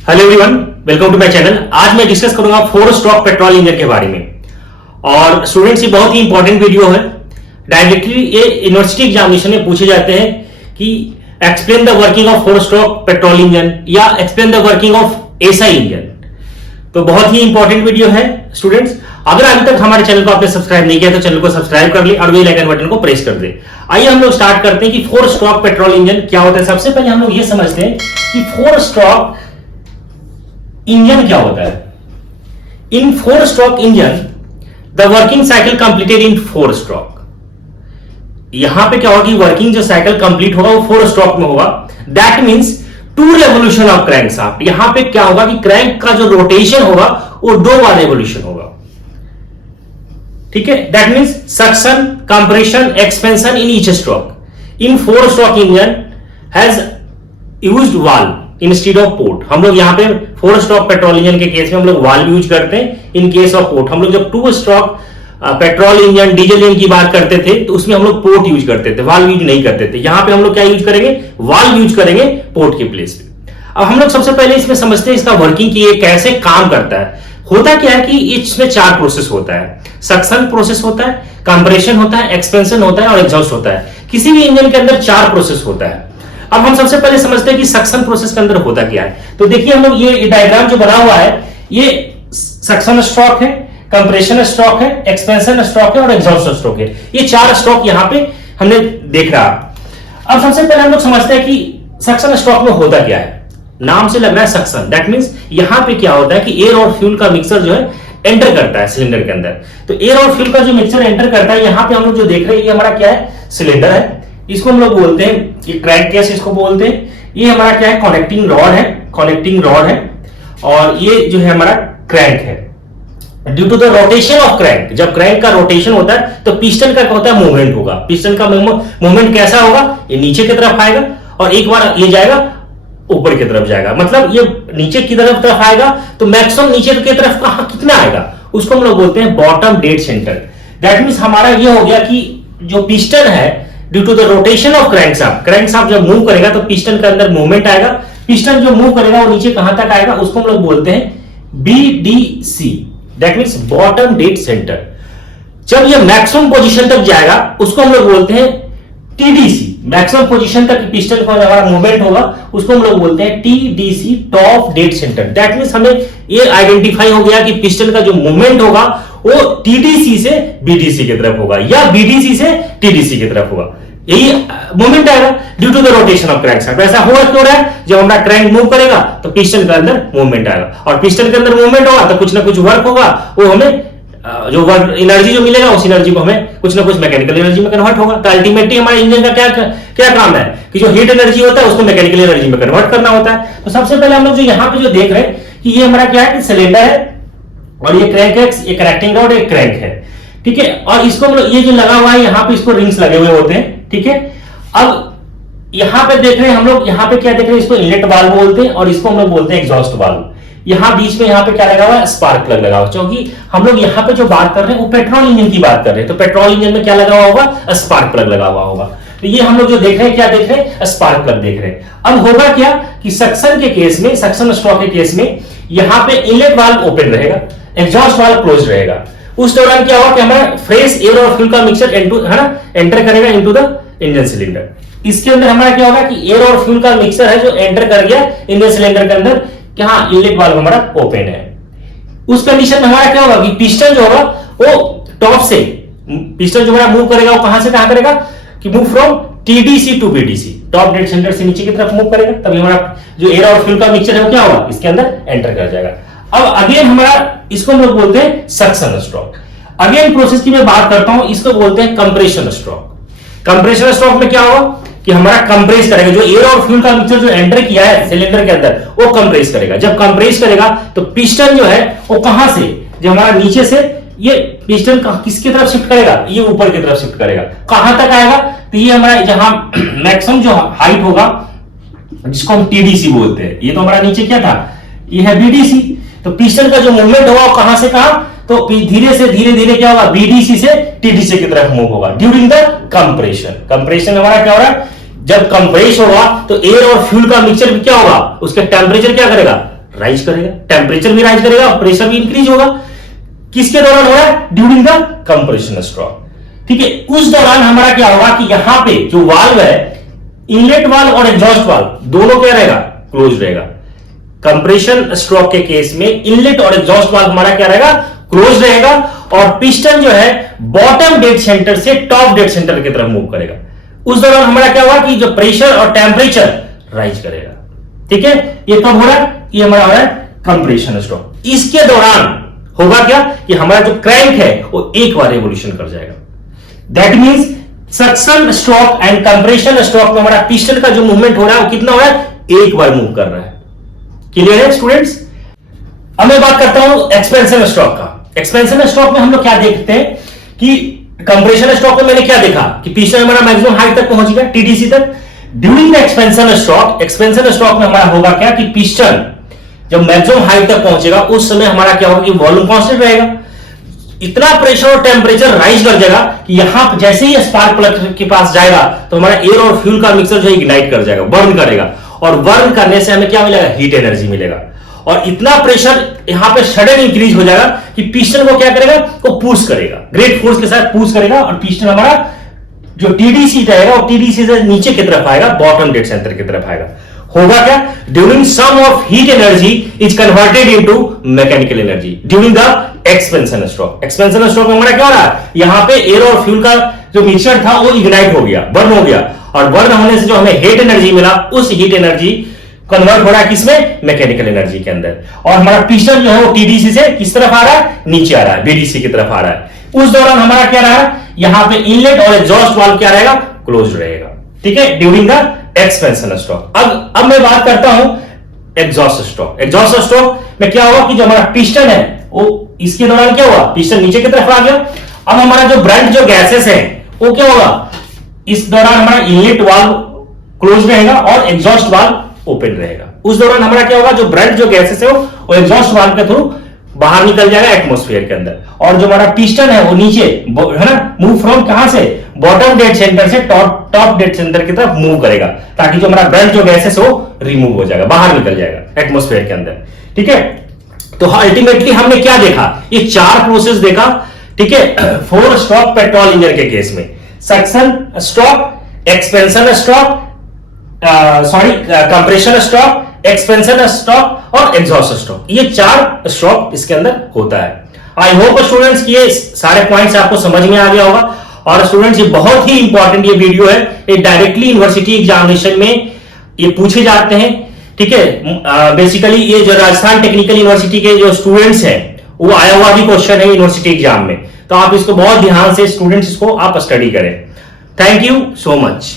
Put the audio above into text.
Hello everyone, welcome to my channel. आज मैं discuss करूंगा 4 स्ट्रोक पेट्रोल इंजन के बारे में। और स्टूडेंट्स, ये बहुत ही इंपॉर्टेंट वीडियो है। डायरेक्टली ये यूनिवर्सिटी एग्जामिनेशन में पूछे जाते हैं कि explain the working of 4 stroke petrol engine या explain the working of SI engine. तो बहुत ही इंपॉर्टेंट वीडियो है स्टूडेंट्स। अगर अभी तक हमारे चैनल को आपने सब्सक्राइब नहीं किया तो चैनल को सब्सक्राइब कर ले और बेल आइकन बटन को प्रेस कर दे। आइए हम लोग स्टार्ट करते हैं कि 4 स्ट्रोक पेट्रोल इंजन क्या होता है। सबसे पहले हम लोग ये समझते हैं कि 4 स्ट्रोक इंजन क्या होता है। इन 4 stroke engine the working cycle completed in 4 stroke. यहां पे क्या होगा कि वर्किंग जो साइकिल कंप्लीट होगा वो 4 स्ट्रोक में होगा। That means 2 revolution of crank shaft. यहां पे क्या होगा कि क्रैंक का जो रोटेशन होगा वो 2 बार रेवोल्यूशन होगा। ठीक है, that means suction, compression, expansion in each stroke. In 4 stroke engine has used valve instead of port. हम लोग यहाँ पे 4 स्ट्रोक पेट्रोल इंजन के केस में हम लोग वाल्व यूज करते हैं इन केस ऑफ पोर्ट। हम लोग जब 2 stroke petrol engine, diesel engine की बात करते थे तो उसमें हम लोग पोर्ट यूज करते थे, वाल्व यूज नहीं करते थे। यहां पे हम लोग क्या यूज करेंगे, वाल्व यूज करेंगे पोर्ट के प्लेस पे। अब हम लोग सबसे पहले इसमें समझते हैं इसका वर्किंग की, ये कैसे काम करता है। होता क्या है कि इसमें 4 प्रोसेस होता है। सक्शन प्रोसेस होता है, कंप्रेशन होता है, एक्सपेंशन होता है और एग्जॉस्ट होता है। किसी भी इंजन के अंदर 4 प्रोसेस होता है। अब हम सबसे पहले समझते हैं कि सक्शन प्रोसेस के अंदर होता क्या है। तो देखिए हम लोग ये डायग्राम जो बना हुआ है, ये सक्शन स्ट्रोक है, कंप्रेशन स्ट्रोक है, एक्सपेंशन स्ट्रोक है और एग्जॉस्ट स्ट्रोक है। ये 4 स्ट्रोक यहां पे हमने देख रहा। अब सबसे पहले हम लोग समझते हैं कि सक्शन स्ट्रोक में होता क्या है। नाम से लग रहा है सक्शन, दैट मींस यहां पे क्या होता है कि एयर और फ्यूल का मिक्सर जो है एंटर करता है सिलेंडर के अंदर। तो एयर और फ्यूल का जो मिक्सर एंटर करता है, यहां पे हम लोग जो देख रहे हैं ये हमारा क्या है, सिलेंडर है। इसको हम लोग बोलते हैं कि क्रैंक केस इसको बोलते हैं। ये हमारा क्या है, कनेक्टिंग रॉड है, कनेक्टिंग रॉड है। और ये जो है हमारा क्रैंक है। Due to the rotation of crank, जब क्रैंक का रोटेशन होता है तो पिस्टन का क्या होता है, मूवमेंट होगा। पिस्टन का मूवमेंट कैसा होगा, ये नीचे की तरफ आएगा और एक बार ये जाएगा ऊपर की तरफ जाएगा। मतलब ये नीचे की तरफ आएगा तो मैक्सिमम नीचे की तरफ कहां कितना आएगा, उसको हम लोग बोलते हैं bottom dead centre. That means हमारा ये हो गया कि जो पिस्टन है, due to the rotation of crankshaft जब मूव करेगा तो पिस्टन के अंदर मूवमेंट आएगा। पिस्टन जो मूव करेगा वो नीचे कहां तक आएगा, उसको हम लोग बोलते हैं BDC, that means bottom dead centre. जब ये मैक्सिमम पोजीशन तक जाएगा उसको हम लोग बोलते हैं टीडीसी। मैक्सिमम पोजीशन तक पिस्टन का हमारा मूवमेंट होगा उसको हम लोग बोलते हैं TDC, top dead centre. That means हमें ये आइडेंटिफाई हो गया कि पिस्टन का जो मूवमेंट होगा वो टीडीसी से बीडीसी की तरफ होगा या बीडीसी से टीडीसी की तरफ होगा। यही मूवमेंट आएगा due to the rotation of crankshaft. ऐसा होगा क्यों रहा है, जब हमारा क्रैंक मूव करेगा तो पिस्टन के अंदर मूवमेंट आएगा और पिस्टन के अंदर मूवमेंट होगा तो कुछ ना कुछ वर्क होगा। वो हमें जो वर्क एनर्जी जो मिलेगा उस एनर्जी को हमें कुछ ना कुछ मैकेनिकल एनर्जी में कन्वर्ट होगा। तो अल्टीमेटली हमारे इंजन का क्या काम है कि जो हीट एनर्जी होता है उसको मैकेनिकल एनर्जी में कन्वर्ट करना होता है। तो सबसे पहले हम लोग जो यहाँ पे जो देख रहे हैं कि ये हमारा क्या है कि सिलेंडर है और ये क्रैंक है, ये कनेक्टिंग रॉड, एक क्रैंक है। ठीक है, और इसको हम लोग ये जो लगा हुआ है यहाँ पे इसको रिंग्स लगे हुए होते हैं। ठीक है, अब यहाँ पे देख रहे हैं हम लोग, यहाँ पे क्या देख रहे हैं, इसको इनलेट वाल्व बोलते हैं और इसको हम लोग बोलते हैं एग्जॉस्ट वाल्व। यहाँ बीच में यहाँ पे क्या लगा हुआ है, स्पार्क प्लग लगा हुआ है। क्योंकि हम लोग यहाँ पे जो बात कर रहे हैं वो पेट्रोल इंजन की बात कर रहे हैं, तो पेट्रोल इंजन में क्या लगा हुआ होगा, स्पार्क प्लग लगा हुआ होगा। तो ये हम लोग जो देख रहे हैं, क्या देख रहे हैं, स्पार्क प्लग देख रहे हैं। अब होगा क्या कि सक्शन के केस में, सक्शन स्ट्रोक के केस में यहाँ पे इनलेट वाल्व ओपन रहेगा, एग्जॉस्ट वाल्व क्लोज रहेगा। उस दौरान क्या होगा कि हमारा फ्रेश एयर और फ्यूल का मिक्सचर एंटर करेगा इनटू द इंजन सिलेंडर। इसके अंदर हमारा क्या होगा कि एयर और फ्यूल का मिक्सचर है जो एंटर कर गया इंजन सिलेंडर के अंदर, क्या इनलेट वाल्व हमारा ओपन है। उस कंडीशन में हमारा क्या होगा कि पिस्टन जो होगा वो टॉप से, पिस्टन जो हमारा मूव करेगा वो कहां से कहां करेगा कि move from TDC to BDC, top dead centre से नीचे की तरफ मूव करेगा। तभी हमारा जो एयर और फ्यूल का मिक्सचर है वो क्या होगा, इसके अंदर एंटर कर जाएगा। अब अगेन हमारा इसको हम लोग बोलते हैं सक्शन स्ट्रोक। अगेन प्रोसेस की मैं बात करता हूं, इसको बोलते हैं कंप्रेशन स्ट्रोक। कंप्रेशन स्ट्रोक में क्या होगा कि हमारा कंप्रेस करेगा, जो एयर और फ्यूल का मिक्सचर जो एंटर किया है सिलेंडर के अंदर वो कंप्रेस करेगा। जब कंप्रेस करेगा तो पिस्टन जो है वो कहां से, जो हमारा नीचे से ये पिस्टन किसकी तरफ शिफ्ट करेगा, ये ऊपर की तरफ शिफ्ट करेगा। कहां तक आएगा, तो ये हमारा जहां मैक्सिमम जो हाइट होगा जिसको हम टीडीसी बोलते हैं, ये तो हमारा नीचे क्या था, ये है बीडीसी। तो पिस्टन का जो मूवमेंट होगा वो कहां से कहां, तो धीरे से धीरे धीरे क्या होगा, बीडीसी से टीडीसी की तरफ मूव होगा ड्यूरिंग द कंप्रेशन। कंप्रेशन हमारा क्या हो रहा है, जब कंप्रेस होगा तो एयर और फ्यूल का मिक्सचर क्या होगा, उसका टेम्परेचर क्या करेगा, राइज करेगा, टेम्परेचर भी राइज करेगा और प्रेशर भी इंक्रीज होगा। किसके दौरान हो रहा है? During the compression stroke. ठीक है, उस दौरान हमारा क्या होगा कि यहां पे जो वाल्व है, इनलेट वाल्व और एग्जॉस्ट वाल्व दोनों क्या रहेगा? क्लोज रहेगा। कंप्रेशन स्ट्रोक के केस में इनलेट और एग्जॉस्ट वाल्व हमारा क्या रहेगा? क्लोज रहेगा और पिस्टन जो है बॉटम डेड सेंटर से टॉप डेड सेंटर की तरफ मूव करेगा। उस दौरान हमारा क्या होगा कि जो प्रेशर और टेम्परेचर राइज करेगा। ठीक है, ये कब हो रहा है? ये हमारा हो रहा है कंप्रेशन स्ट्रोक। इसके दौरान होगा क्या कि हमारा जो क्रैंक है वो एक बार रिवॉल्यूशन कर जाएगा। That means suction stroke and compression stroke में हमारा पिस्टन का जो मूवमेंट हो रहा है वो कितना हो रहा है? एक बार मूव कर रहा है। क्लियर है स्टूडेंट्स? अब मैं बात करता हूं एक्सपेंशन स्ट्रोक का। एक्सपेंशन स्ट्रोक में हम लोग क्या देखते हैं कि कंप्रेशन स्ट्रोक में मैंने क्या देखा कि पिस्टन हमारा मैक्सिमम हाइट तक पहुंच गया, टीडीसी तक। ड्यूरिंग द एक्सपेंशन स्ट्रोक में हमारा होगा क्या कि पिस्टन जब मैक्सिमम हाइट तक पहुंचेगा उस समय हमारा क्या होगा कि वॉल्यूम कांस्टेंट रहेगा। इतना प्रेशर और टेम्परेचर राइज कर जाएगा कि यहां जैसे ही स्पार्क प्लग के पास जाएगा तो हमारा एयर और फ्यूल का मिक्सर जो इग्नाइट कर जाएगा, बर्न करेगा, और बर्न करने से हमें क्या मिलेगा? हीट एनर्जी मिलेगा। और इतना प्रेशर यहां पे सडन इंक्रीज हो जाएगा कि पिस्टन को क्या करेगा? वो पुश करेगा, ग्रेट फोर्स के साथ पुश करेगा और पिस्टन हमारा जो टीडीसी रहेगा वो टीडीसी से नीचे की तरफ आएगा, बॉटम डेड सेंटर की तरफ आएगा। होगा क्या? During some of heat energy is converted into mechanical energy during the expansion stroke. Expansion stroke में हमारा क्या हो रहा है? यहां पे एयर और फ्यूल का जो मिक्सचर था वो इग्नाइट हो गया, बर्न हो गया, और बर्न होने से जो हमें हीट एनर्जी मिला उस हीट एनर्जी कन्वर्ट हो रहा है किसमें? मैकेनिकल एनर्जी के अंदर। और हमारा पिस्टन जो है वो टीडीसी से किस तरफ आ रहा है? नीचे आ रहा है, बीडीसी की तरफ आ रहा है। उस दौरान हमारा क्या रहा है? यहां पे इनलेट और एग्जॉस्ट वाल्व क्या रहेगा? क्लोज रहेगा। ठीक है, ड्यूरिंग द एक्सपेंशन स्ट्रोक। अब मैं बात करता हूं एग्जॉस्ट स्ट्रोक। एग्जॉस्ट स्ट्रोक में क्या होगा कि जो हमारा पिस्टन है वो इसके दौरान क्या हुआ? पिस्टन नीचे की तरफ आ गया। अब हमारा जो ब्रंट जो गैसेस है वो क्या होगा? इस दौरान हमारा इनलेट वाल्व क्लोज रहेगा और एग्जॉस्ट वाल्व ओपन रहेगा। उस दौरान हमारा क्या होगा? जो ब्रंट जो गैसेस है वो एग्जॉस्ट वाल्व के थ्रू बाहर निकल जाएगा एटमॉस्फेयर के अंदर, और जो हमारा पिस्टन है वो नीचे है ना, मूव फ्रॉम कहां से? बॉटम डेड सेंटर से टॉप डेड सेंटर की तरफ मूव करेगा, ताकि जो हमारा ब्रंट जो गैसेस हो रिमूव हो जाएगा, बाहर निकल जाएगा एटमॉस्फेयर के अंदर। ठीक है, तो अल्टीमेटली हमने क्या देखा? ये 4 प्रोसेस देखा। ठीक है, 4 स्ट्रोक पेट्रोल इंजन के केस में suction stroke, expansion stroke, compression stroke, expansion stroke और एग्जॉस्ट स्ट्रोक। ये 4 स्ट्रोक इसके अंदर होता है। आई होप स्टूडेंट्स ये सारे पॉइंट्स आपको समझ में आ गया होगा। और स्टूडेंट्स ये बहुत ही इंपॉर्टेंट ये वीडियो है, ये डायरेक्टली यूनिवर्सिटी एग्जामिनेशन में ये पूछे जाते हैं। ठीक है, बेसिकली ये जो राजस्थान टेक्निकल यूनिवर्सिटी के जो स्टूडेंट्स हैं वो आया हुआ भी क्वेश्चन है यूनिवर्सिटी एग्जाम में, तो आप इसको बहुत ध्यान से स्टूडेंट्स इसको आप स्टडी करें। Thank you so much.